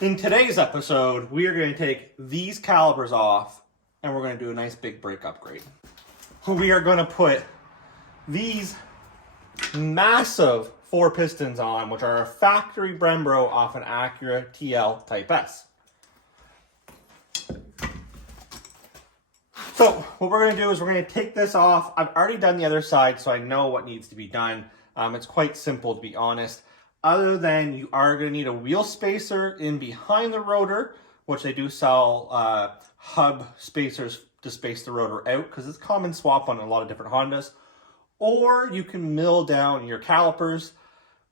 In today's episode, we are going to take these calipers off and we're going to do a nice big brake upgrade. We are going to put these massive 4 pistons on, which are a factory Brembo off an Acura TL Type S. So what we're going to do is we're going to take this off. I've already done the other side, so I know what needs to be done. It's quite simple, to be honest. Other than you are going to need a wheel spacer in behind the rotor, which they do sell hub spacers to space the rotor out, because it's common swap on a lot of different Hondas. Or you can mill down your calipers.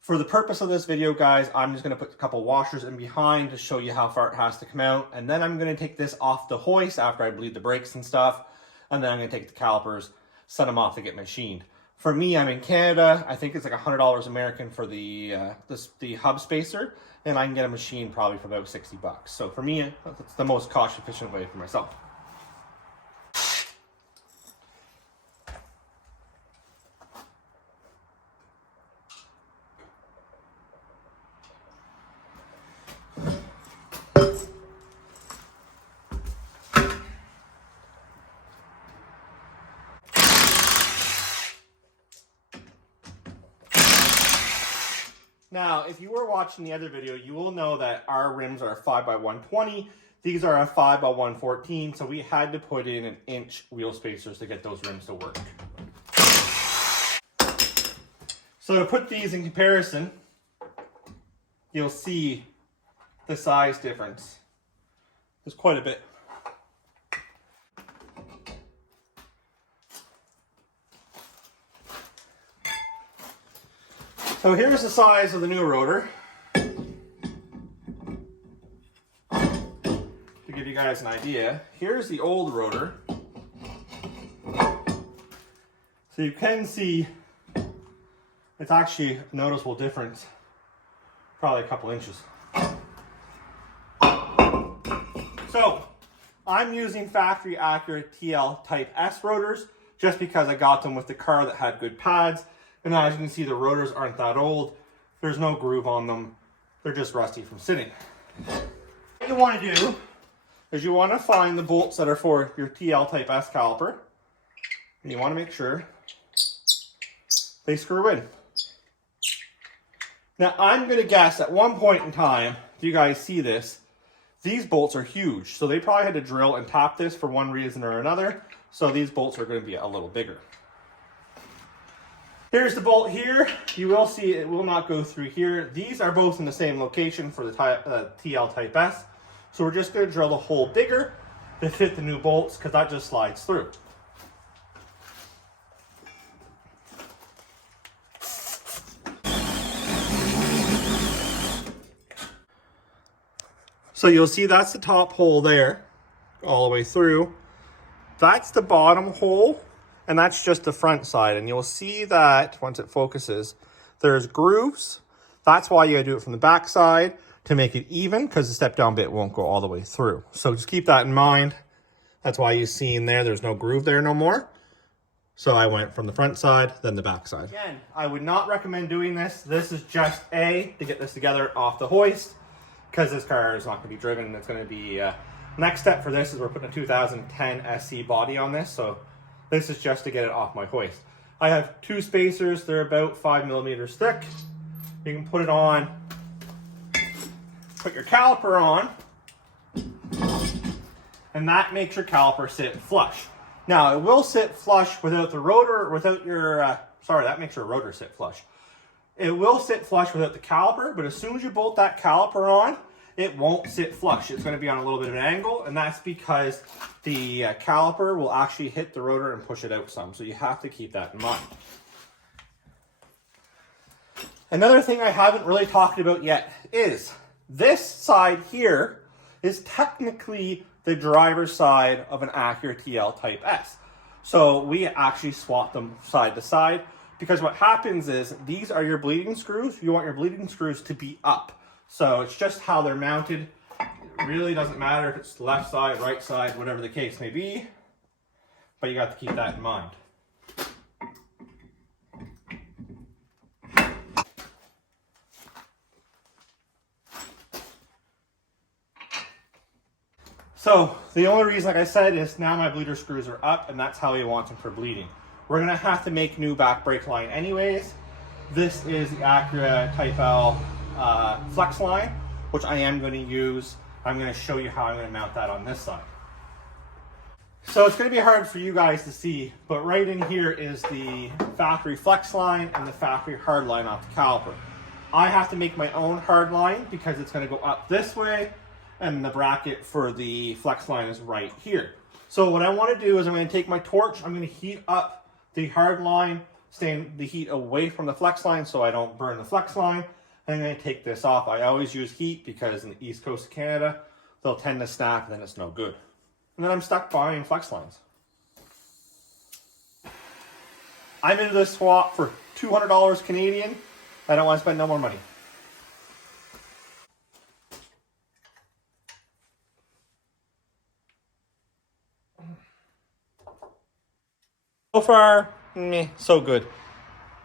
For the purpose of this video, guys, I'm just going to put a couple washers in behind to show you how far it has to come out. And then I'm going to take this off the hoist after I bleed the brakes and stuff. And then I'm going to take the calipers, set them off to get machined. For me, I'm in Canada. I think it's like $100 American for the hub spacer, and I can get a machine probably for about $60. So for me, that's the most cost-efficient way for myself. Now, if you were watching the other video, you will know that our rims are 5x120. These are a 5x114, so we had to put in an inch wheel spacers to get those rims to work. So to put these in comparison, you'll see the size difference. There's quite a bit. So here's the size of the new rotor. To give you guys an idea, here's the old rotor. So you can see it's actually a noticeable difference, probably a couple inches. So I'm using factory Acura TL Type S rotors just because I got them with the car that had good pads. And as you can see, the rotors aren't that old. There's no groove on them. They're just rusty from sitting. What you want to do is you want to find the bolts that are for your TL Type S caliper. And you want to make sure they screw in. Now, I'm going to guess at one point in time, if you guys see this, these bolts are huge. So they probably had to drill and tap this for one reason or another. So these bolts are going to be a little bigger. Here's the bolt here. You will see it will not go through here. These are both in the same location for the TL Type S. So we're just going to drill the hole bigger to fit the new bolts because that just slides through. So you'll see that's the top hole there, all the way through. That's the bottom hole. And that's just the front side. And you'll see that once it focuses, there's grooves. That's why you gotta do it from the back side to make it even, because the step down bit won't go all the way through. So just keep that in mind. That's why you see in there's no groove there no more. So I went from the front side, then the back side. Again, I would not recommend doing this. This is just to get this together off the hoist, because this car is not gonna be driven. It's gonna be, next step for this is we're putting a 2010 SC body on this. So this is just to get it off my hoist. I have 2 spacers. They're about 5mm thick. You can put it on, put your caliper on, and that makes your caliper sit flush. Now, it will sit flush without the rotor, without your, that makes your rotor sit flush. It will sit flush without the caliper, but as soon as you bolt that caliper on, it won't sit flush. It's going to be on a little bit of an angle, and that's because the caliper will actually hit the rotor and push it out some. So you have to keep that in mind. Another thing I haven't really talked about yet is this side here is technically the driver's side of an Acura TL Type S. So we actually swap them side to side because what happens is these are your bleeding screws. You want your bleeding screws to be up. So it's just how they're mounted. It really doesn't matter if it's left side, right side, whatever the case may be. But you got to keep that in mind. So the only reason, like I said, is now my bleeder screws are up, and that's how we want them for bleeding. We're gonna have to make new back brake line anyways. This is the Acura Type L flex line, which I am gonna use. I'm gonna show you how I'm gonna mount that on this side. So it's gonna be hard for you guys to see, but right in here is the factory flex line and the factory hard line off the caliper. I have to make my own hard line because it's gonna go up this way, and the bracket for the flex line is right here. So what I wanna do is I'm gonna take my torch, I'm gonna heat up the hard line, staying the heat away from the flex line so I don't burn the flex line. And I'm gonna take this off. I always use heat because in the east coast of Canada, they'll tend to snap and then it's no good. And then I'm stuck buying flex lines. I'm into this swap for $200 Canadian. I don't want to spend no more money. So far, meh, so good.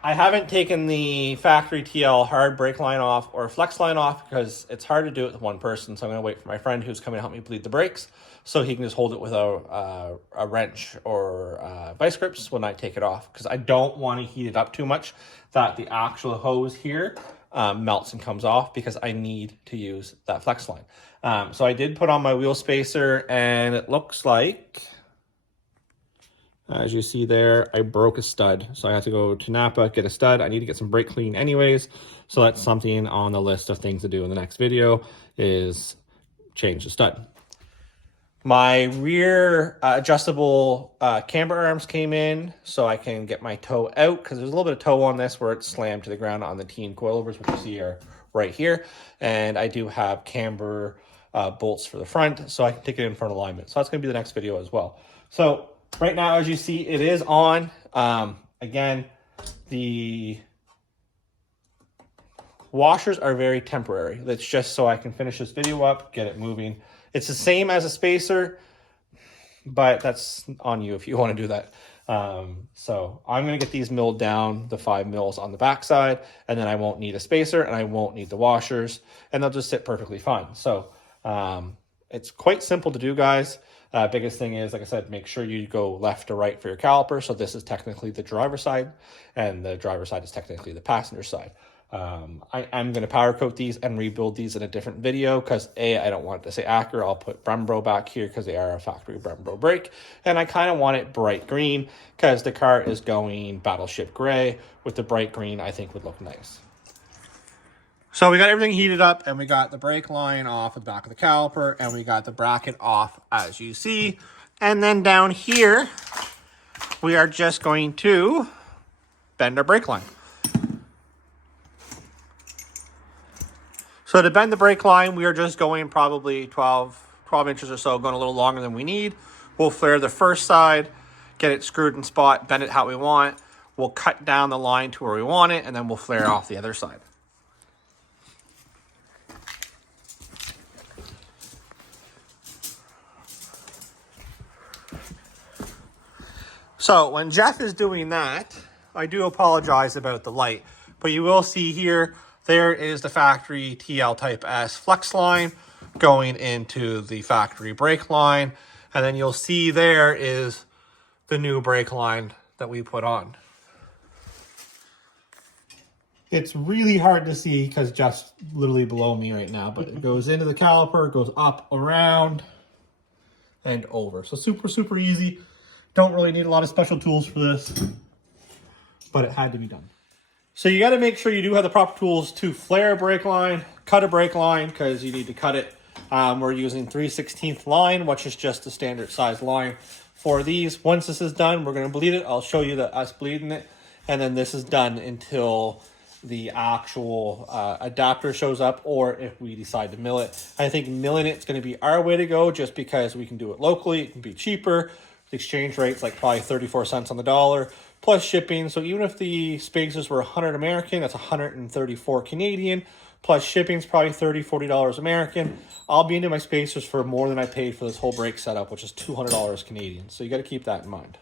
I haven't taken the factory TL hard brake line off or flex line off because it's hard to do it with one person. So I'm going to wait for my friend who's coming to help me bleed the brakes so he can just hold it with a wrench or vice grips when I take it off, because I don't want to heat it up too much that the actual hose here melts and comes off, because I need to use that flex line. So I did put on my wheel spacer, and it looks like, as you see there, I broke a stud. So I have to go to Napa, get a stud. I need to get some brake clean anyways. So that's something on the list of things to do in the next video, is change the stud. My rear adjustable camber arms came in so I can get my toe out, because there's a little bit of toe on this where it's slammed to the ground on the teen coilovers, which you see are right here. And I do have camber bolts for the front, so I can take it in front alignment. So that's going to be the next video as well. So right now, as you see, it is on. Again, the washers are very temporary. That's just so I can finish this video up, get it moving. It's the same as a spacer, but that's on you if you want to do that. So I'm going to get these milled down, the 5 mils on the backside, and then I won't need a spacer and I won't need the washers, and they'll just sit perfectly fine. So it's quite simple to do, guys. Biggest thing is, like I said, make sure you go left to right for your caliper. So this is technically the driver's side, and the driver's side is technically the passenger side. I am going to powder coat these and rebuild these in a different video because I don't want it to say Acura. I'll put Brembo back here because they are a factory Brembo brake. And I kind of want it bright green because the car is going battleship gray. With the bright green, I think would look nice. So we got everything heated up, and we got the brake line off the back of the caliper, and we got the bracket off, as you see. And then down here, we are just going to bend our brake line. So to bend the brake line, we are just going probably 12 inches or so, going a little longer than we need. We'll flare the first side, get it screwed in spot, bend it how we want. We'll cut down the line to where we want it, and then we'll flare off the other side. So when Jeff is doing that, I do apologize about the light, but you will see here, there is the factory TL Type S flex line going into the factory brake line. And then you'll see there is the new brake line that we put on. It's really hard to see because Jeff's literally below me right now, but it goes into the caliper, goes up, around, and over. So super, super easy. Don't really need a lot of special tools for this, but it had to be done. So you got to make sure you do have the proper tools to flare a brake line, cut a brake line, because you need to cut it. We're using 3/16 line, which is just a standard size line for these. Once this is done, we're going to bleed it. I'll show you us bleeding it. And then this is done until the actual adapter shows up, or if we decide to mill it. I think milling it's going to be our way to go, just because we can do it locally. It can be cheaper. The exchange rate's like probably 34 cents on the dollar, plus shipping. So even if the spacers were 100 American, that's 134 Canadian, plus shipping's probably $30, $40 American. I'll be into my spacers for more than I paid for this whole brake setup, which is $200 Canadian. So you got to keep that in mind.